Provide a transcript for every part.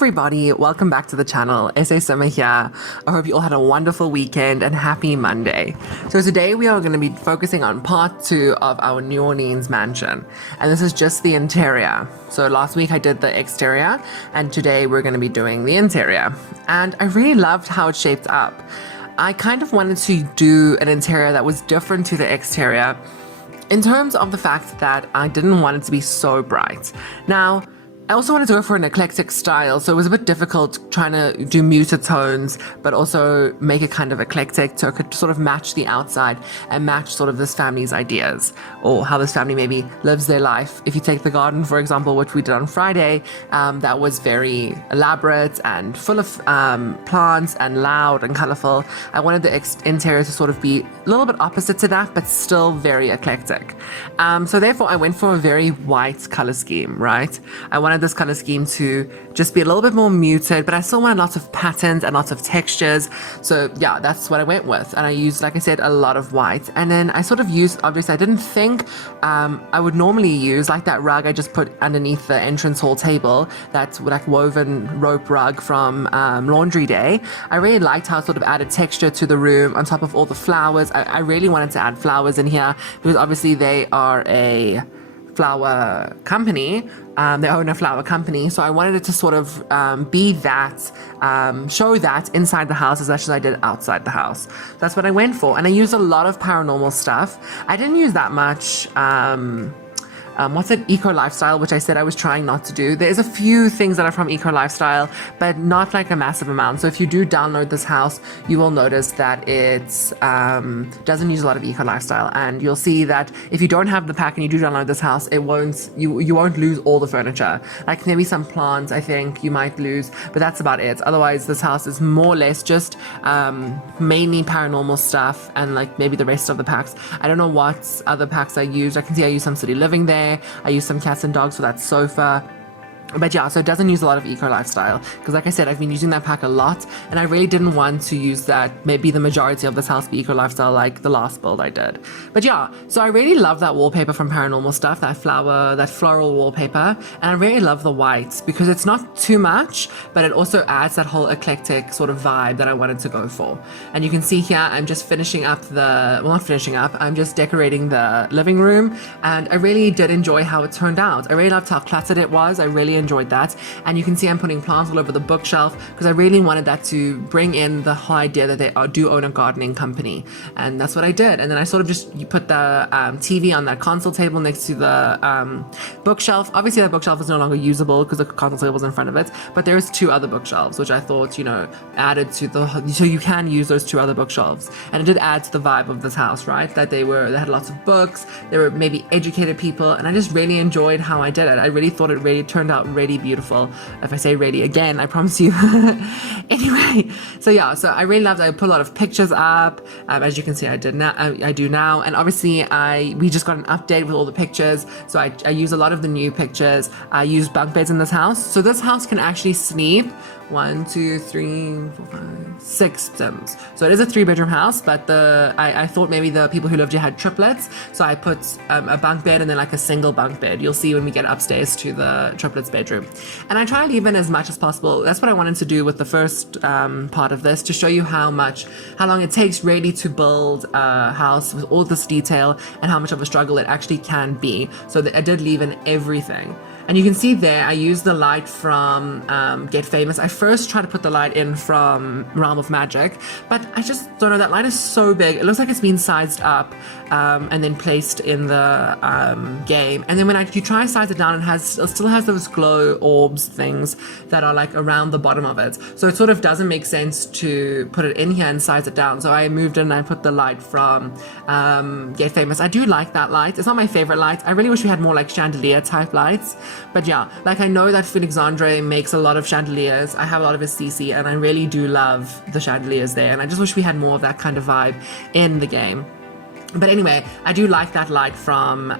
everybody, welcome back to the channel. SASimmer here. I hope you all had a wonderful weekend and happy Monday. So today we are going to be focusing on part 2 of our New Orleans mansion, and this is just the interior. So last week I did the exterior, and today we're going to be doing the interior, and I really loved how it shaped up. I kind of wanted to do an interior that was different to the exterior in terms of the fact that I didn't want it to be so bright. Now, I also wanted to go for an eclectic style, so it was a bit difficult trying to do muted tones, but also make it kind of eclectic so it could sort of match the outside and match sort of this family's ideas or how this family maybe lives their life. If you take the garden, for example, which we did on Friday, that was very elaborate and full of plants and loud and colorful. I wanted the interior to sort of be a little bit opposite to that, but still very eclectic. So therefore, I went for a very white color scheme, right? I wanted this color scheme to just be a little bit more muted, but I still wanted lots of patterns and lots of textures. So yeah, that's what I went with. And I used, like I said, a lot of white. And then I sort of used, obviously I didn't think I would normally use, like that rug I just put underneath the entrance hall table, that like woven rope rug from laundry day. I really liked how it sort of added texture to the room on top of all the flowers. I really wanted to add flowers in here because obviously they are a flower company. They own a flower company, so I wanted it to sort of be that, show that inside the house as much as I did outside the house. That's what I went for, and I used a lot of paranormal stuff. I didn't use that much eco lifestyle, which I said I was trying not to do. There's a few things that are from eco lifestyle, but not like a massive amount. So if you do download this house, you will notice that it doesn't use a lot of eco lifestyle, and you'll see that if you don't have the pack and you do download this house, it won't, you won't lose all the furniture. Like maybe some plants I think you might lose, but that's about it. Otherwise this house is more or less just mainly paranormal stuff and like maybe the rest of the packs. I don't know what other packs I used. I can see I used some city living there. I use some cats and dogs for that sofa. But yeah, so it doesn't use a lot of eco lifestyle because like I said, I've been using that pack a lot, and I really didn't want to use that, maybe the majority of this house be eco lifestyle like the last build I did. But yeah, so I really love that wallpaper from Paranormal Stuff, that floral wallpaper, and I really love the white because it's not too much, but it also adds that whole eclectic sort of vibe that I wanted to go for. And you can see here, I'm just finishing up I'm just decorating the living room, and I really did enjoy how it turned out. I really loved how cluttered it was. I really enjoyed that, and you can see I'm putting plants all over the bookshelf because I really wanted that to bring in the whole idea that they do own a gardening company, and that's what I did. And then I sort of just put the TV on that console table next to the bookshelf. Obviously that bookshelf is no longer usable because the console table is in front of it, but there's 2 other bookshelves which I thought, you know, added to the, so you can use those 2 other bookshelves, and it did add to the vibe of this house, right? That they had lots of books, they were maybe educated people, and I just really enjoyed how I did it. I really thought it really turned out really beautiful. If I say really again, I promise you. Anyway, so yeah, so I really loved it. I put a lot of pictures up, as you can see I do now, and obviously we just got an update with all the pictures, so I use a lot of the new pictures. I use bunk beds in this house, so this house can actually sleep 1, 2, 3, 4, 5, 6 Sims. So it is a 3-bedroom house, but I thought maybe the people who lived here had triplets, so I put a bunk bed and then like a single bunk bed. You'll see when we get upstairs to the triplets bedroom. And I try to leave in as much as possible. That's what I wanted to do with the first part of this, to show you how long it takes really to build a house with all this detail and how much of a struggle it actually can be. So I did leave in everything. And you can see there, I used the light from Get Famous. I first tried to put the light in from Realm of Magic, but I just don't know, that light is so big. It looks like it's been sized up and then placed in the game. And then when you try to size it down, it still has those glow orbs things that are like around the bottom of it. So it sort of doesn't make sense to put it in here and size it down. So I moved in and I put the light from Get Famous. I do like that light. It's not my favorite light. I really wish we had more like chandelier type lights. But yeah, like I know that Felix Andre makes a lot of chandeliers. I have a lot of his CC, and I really do love the chandeliers there. And I just wish we had more of that kind of vibe in the game. But anyway, I do like that light from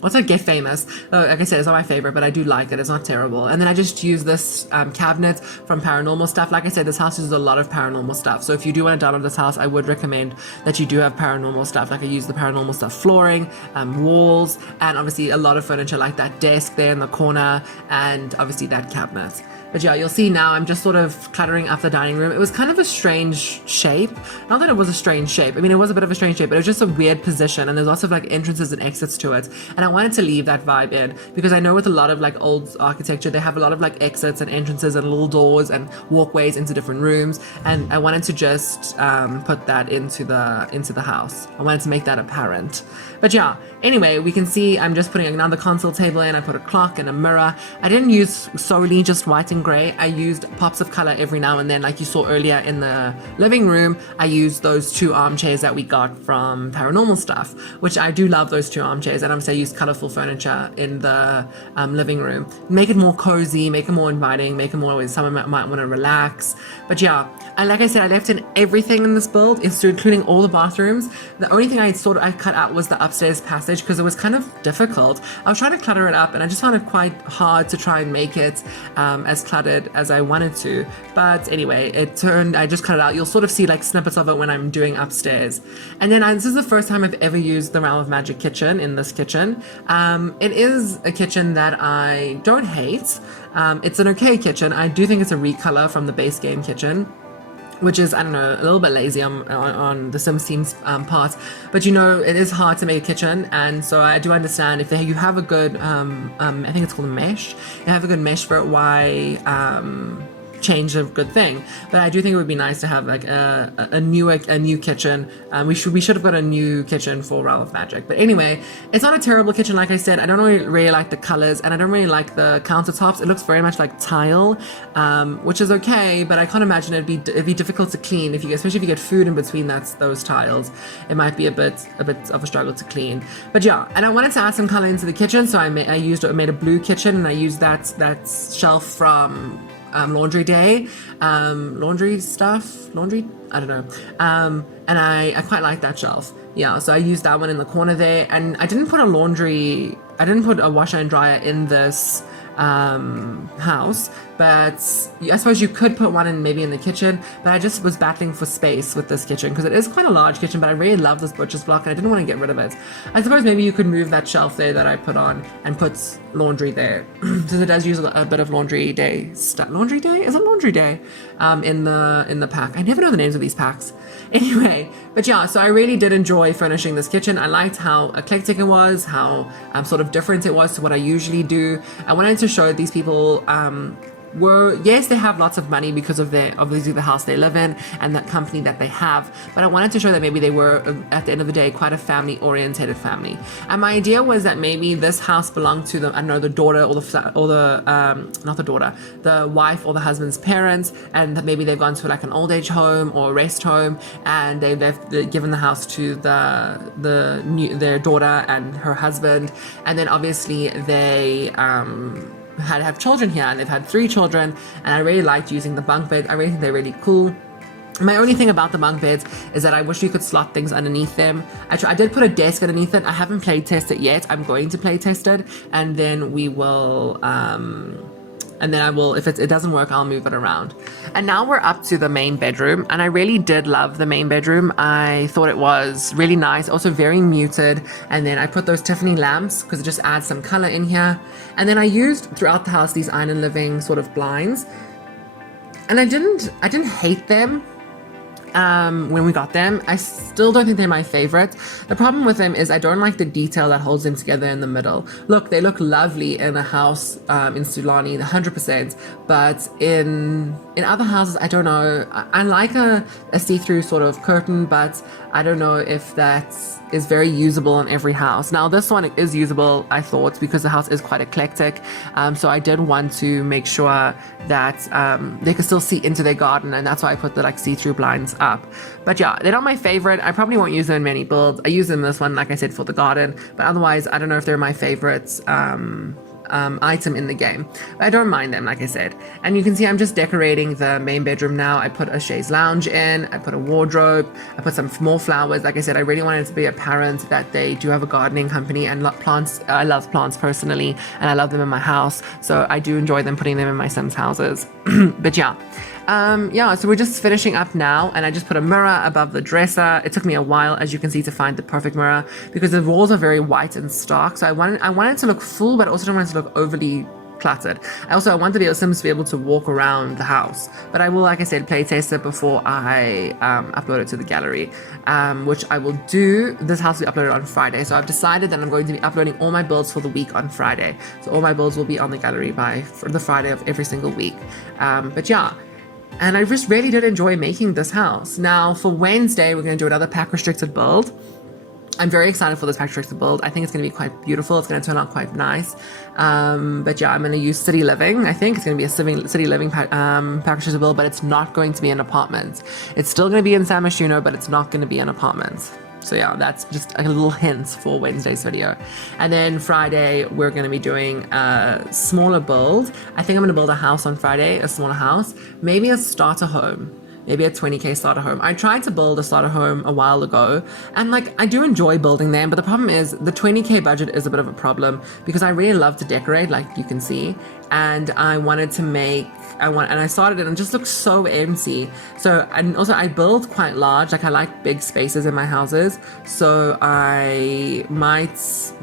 what's that, Get Famous. Like I said, it's not my favorite, but I do like it. It's not terrible. And then I just use this cabinet from Paranormal Stuff. Like I said, this house uses a lot of paranormal stuff. So if you do want to download this house, I would recommend that you do have paranormal stuff. Like I use the Paranormal Stuff flooring, walls, and obviously a lot of furniture like that desk there in the corner, and obviously that cabinet. But yeah, you'll see now I'm just sort of cluttering up the dining room. It was kind of a strange shape. Not that it was a strange shape. I mean, it was a bit of a strange shape, but it was just a weird position, and there's lots of like entrances and exits to it. And I wanted to leave that vibe in because I know with a lot of like old architecture, they have a lot of like exits and entrances and little doors and walkways into different rooms. And I wanted to just put that into the house. I wanted to make that apparent. But yeah, anyway, we can see I'm just putting another console table in. I put a clock and a mirror. I didn't use solely just white and gray. I used pops of color every now and then, like you saw earlier in the living room. I used those 2 armchairs that we got from Paranormal Stuff, which I do love those 2 armchairs. And obviously I used colorful furniture in the living room. Make it more cozy, make it more inviting, make it more where someone might want to relax. But yeah, and like I said, I left in everything in this build, including all the bathrooms. The only thing I cut out was the upstairs passage because it was kind of difficult. I was trying to clutter it up, and I just found it quite hard to try and make it as cluttered as I wanted to. But anyway, I just cut it out. You'll sort of see like snippets of it when I'm doing upstairs. And then this is the first time I've ever used the Realm of Magic kitchen in this kitchen. It is a kitchen that I don't hate. It's an okay kitchen. I do think it's a recolor from the base game kitchen, which is, I don't know, a little bit lazy on the Sims team's part. But you know, it is hard to make a kitchen, and so I do understand if you have a good, I think it's called a mesh, you have a good mesh for it, why change a good thing. But I do think it would be nice to have like a new kitchen. We should have got a new kitchen for Realm of Magic. But anyway, it's not a terrible kitchen. Like I said, I don't really like the colors, and I don't really like the countertops. It looks very much like tile, which is okay, but I can't imagine it'd be difficult to clean especially if you get food in between those tiles. It might be a bit of a struggle to clean. But yeah, and I wanted to add some color into the kitchen, so I made a blue kitchen, and I used that shelf from laundry day, I don't know, and I quite like that shelf. Yeah, so I used that one in the corner there, and I didn't put a washer and dryer in this house, but I suppose you could put one in maybe in the kitchen, but I just was battling for space with this kitchen because it is quite a large kitchen, but I really love this butcher's block and I didn't want to get rid of it. I suppose maybe you could move that shelf there that I put on and put laundry there, because it does use a bit of laundry day stuff. Laundry day? Is it laundry day? In the pack. I never know the names of these packs. Anyway, but yeah, so I really did enjoy furnishing this kitchen. I liked how eclectic it was, how sort of different it was to what I usually do. I wanted to show these people yes, they have lots of money because of obviously the house they live in and that company that they have, but I wanted to show that maybe they were at the end of the day quite a family oriented family. And my idea was that maybe this house belonged to the daughter or not the daughter, the wife or the husband's parents, and that maybe they've gone to like an old age home or a rest home, and they've given the house to their daughter and her husband, and then obviously they have children here, and they've had 3 children, and I really liked using the bunk beds. I really think they're really cool. My only thing about the bunk beds is that I wish you could slot things underneath them. I did put a desk underneath it. I haven't play tested it yet. I'm going to play test it, and then we will if it doesn't work, I'll move it around. And now we're up to the main bedroom, and I really did love the main bedroom. I thought it was really nice, also very muted. And then I put those Tiffany lamps because it just adds some color in here. And then I used throughout the house these Island Living sort of blinds, and I didn't hate them when we got them. I still don't think they're my favorite. The problem with them is I don't like the detail that holds them together in the middle. Look, they look lovely in a house in Sulani, 100%, but in other houses, I don't know. I like a see-through sort of curtain, but I don't know if that is very usable in every house. Now, this one is usable, I thought, because the house is quite eclectic. So I did want to make sure that they could still see into their garden, and that's why I put the like see-through blinds up. But yeah, they're not my favorite. I probably won't use them in many builds. I use them in this one, like I said, for the garden, but otherwise, I don't know if they're my favorites item in the game. But I don't mind them, like I said. And you can see I'm just decorating the main bedroom now. I put a chaise lounge in, I put a wardrobe, I put some more flowers. Like I said, I really wanted it to be apparent that they do have a gardening company and plants. I love plants personally, and I love them in my house. So I do enjoy them putting them in my Sims houses. But yeah. So we're just finishing up now, and I just put a mirror above the dresser. It took me a while, as you can see, to find the perfect mirror because the walls are very white and stark. So I wanted it to look full, but I also don't want it to look overly cluttered. I want the Sims to be able to walk around the house, but I will, like I said, play test it before I upload it to the gallery, which I will do. This house will be uploaded on Friday, so I've decided that I'm going to be uploading all my builds for the week on Friday. So all my builds will be on the gallery for the Friday of every single week. But yeah. And I just really did enjoy making this house. Now for Wednesday, we're going to do another pack restricted build. I'm very excited for this pack restricted build. I think it's going to be quite beautiful. It's going to turn out quite nice. But yeah, I'm going to use City Living. I think it's going to be a City Living pack restricted build, but it's not going to be an apartment. It's still going to be in San Myshuno, but it's not going to be an apartment. So yeah, that's just a little hint for Wednesday's video. And then Friday, we're going to be doing a smaller build. I think I'm going to build a house on Friday, a smaller house, maybe a starter home. Maybe a 20k starter home. I tried to build a starter home a while ago, and I do enjoy building them, but the problem is the 20k budget is a bit of a problem because I really love to decorate, like you can see, and I wanted to and I started it and it just looks so empty. So, and also I build quite large, I like big spaces in my houses, so I might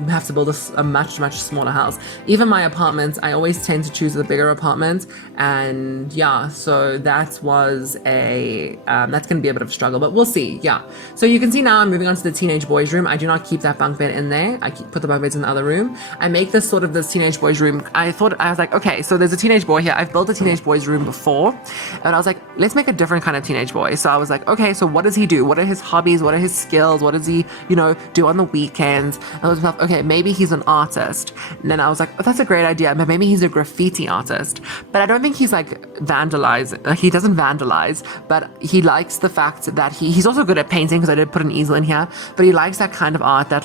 have to build a much, much smaller house. Even my apartments, I always tend to choose the bigger apartment, and yeah, so that was that's going to be a bit of a struggle, but we'll see. Yeah, so you can see now I'm moving on to the teenage boys room. I do not keep that bunk bed in there. I put the bunk beds in the other room. I make this teenage boys room. I was like, okay, so there's a teenage boy here. I've built a teenage boys room before, and I was like, let's make a different kind of teenage boy. So I was like, okay, so what does he do? What are his hobbies? What are his skills? What does he, do on the weekends? And I was like, okay, maybe he's an artist. And then I was like, oh, that's a great idea, but maybe he's a graffiti artist. But I don't think he's vandalizing. He doesn't vandalize, but he likes the fact that he's also good at painting, because I did put an easel in here, but he likes that kind of art, that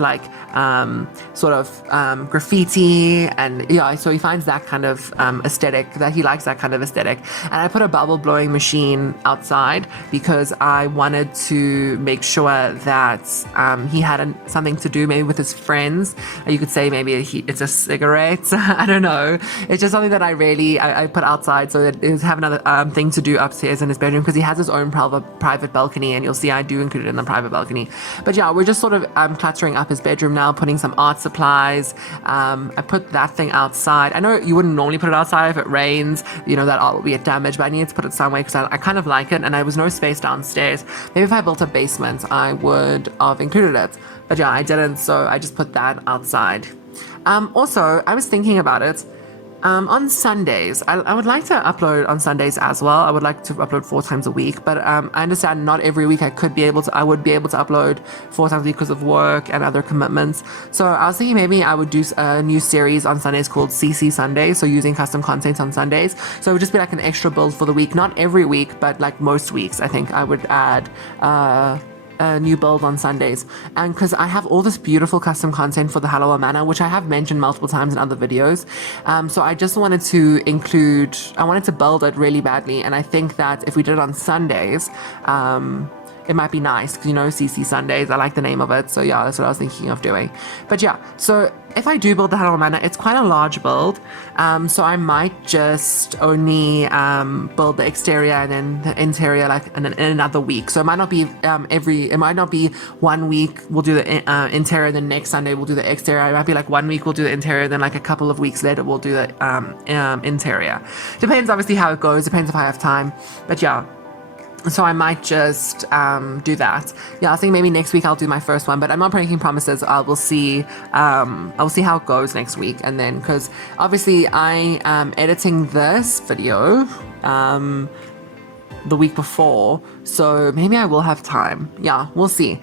graffiti, and yeah, so he finds that kind of aesthetic, that he likes that kind of aesthetic. And I put a bubble blowing machine outside because I wanted to make sure that he had something to do, maybe with his friends. You could say maybe it's a cigarette. I don't know. It's just something that I put outside so that he have another thing to do upstairs in his bedroom, because he has his own private balcony, and you'll see I do include it in the private balcony. But yeah, we're just cluttering up his bedroom now, putting some art supplies. I put that thing outside. I know you wouldn't normally put it outside if it rains, that art will be damaged, but I needed to put it somewhere because I kind of like it, and there was no space downstairs. Maybe if I built a basement, I would have included it, but yeah, I didn't, so I just put that outside. Also, I was thinking about it. On Sundays, I would like to upload on Sundays as well. I would like to upload 4 times a week, but I understand not every week I would be able to upload 4 times a week because of work and other commitments. So I was thinking maybe I would do a new series on Sundays called CC Sundays, so using custom content on Sundays. So it would just be like an extra build for the week, not every week, but like most weeks. I think I would add a new build on Sundays, and because I have all this beautiful custom content for the Hallowell Manor, which I have mentioned multiple times in other videos, so I just wanted to build it really badly, and I think that if we did it on Sundays, it might be nice, because CC Sundays, I like the name of it, so yeah, that's what I was thinking of doing. But yeah, so if I do build the Hallowell Manor, it's quite a large build, so I might just only build the exterior and then the interior in another week. So it might not be it might not be 1 week we'll do the interior, then next Sunday we'll do the exterior. It might be 1 week we'll do the interior, then a couple of weeks later we'll do the interior. Depends obviously how it goes, depends if I have time, but yeah. So I might just do that. Yeah, I think maybe next week I'll do my first one, but I'm not making promises. I will see. I'll see how it goes next week, and then because obviously I am editing this video. the week before, so maybe I will have time. Yeah, we'll see.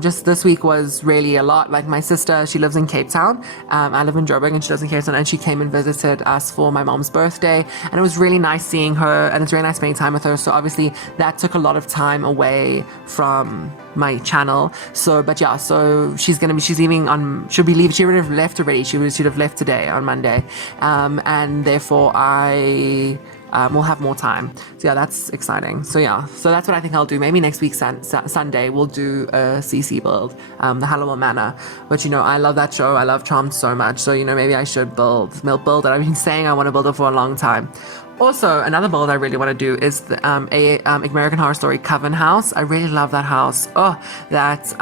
Just this week was really a lot. Like my sister, she lives in Cape Town. I live in Joburg and she lives in Cape Town, and she came and visited us for my mom's birthday, and it was really nice seeing her, and it's really nice spending time with her. So obviously that took a lot of time away from my channel. So she's leaving on, she would have left already. She would have left today on Monday, and therefore I we'll have more time. So yeah, that's exciting. So that's what I think I'll do. Maybe next week Sunday we'll do a CC build, the Hallowell Manor, which I love that show. I love Charmed so much. So maybe I should build it. I've been saying I want to build it for a long time. Also, another build I really want to do is the American Horror Story Coven house. I really love that house. Oh, that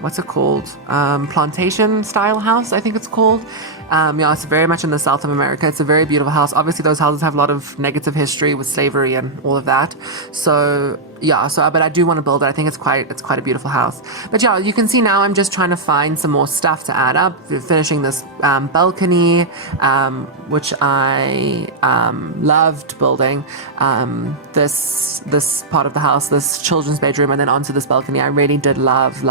what's it called? Plantation style house, I think it's called. It's very much in the south of America. It's a very beautiful house. Obviously, those houses have a lot of negative history with slavery and all of that. But I do want to build it. I think it's quite a beautiful house. But yeah, you can see now I'm just trying to find some more stuff to add up. We're finishing this balcony, which I loved building. This part of the house, this children's bedroom, and then onto this balcony. I really did love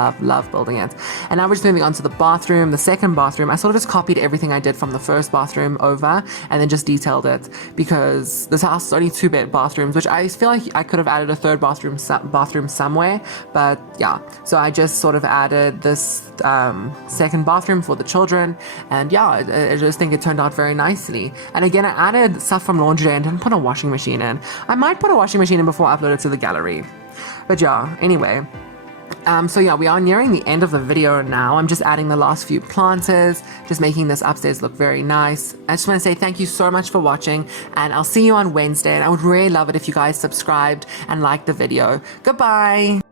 building it. And now we're just moving on to the bathroom, the second bathroom. I sort of just copied everything I did from the first bathroom over and then just detailed it, because this house is only 2 bathrooms, which I feel like I could have added a third bathroom somewhere, but yeah, so I just sort of added this second bathroom for the children, and yeah, I just think it turned out very nicely. And again, I added stuff from laundry day and didn't put a washing machine in. I might put a washing machine in before I upload it to the gallery, but yeah, anyway. We are nearing the end of the video now. I'm just adding the last few planters, just making this upstairs look very nice. I just want to say thank you so much for watching, and I'll see you on Wednesday, and I would really love it if you guys subscribed and liked the video. Goodbye!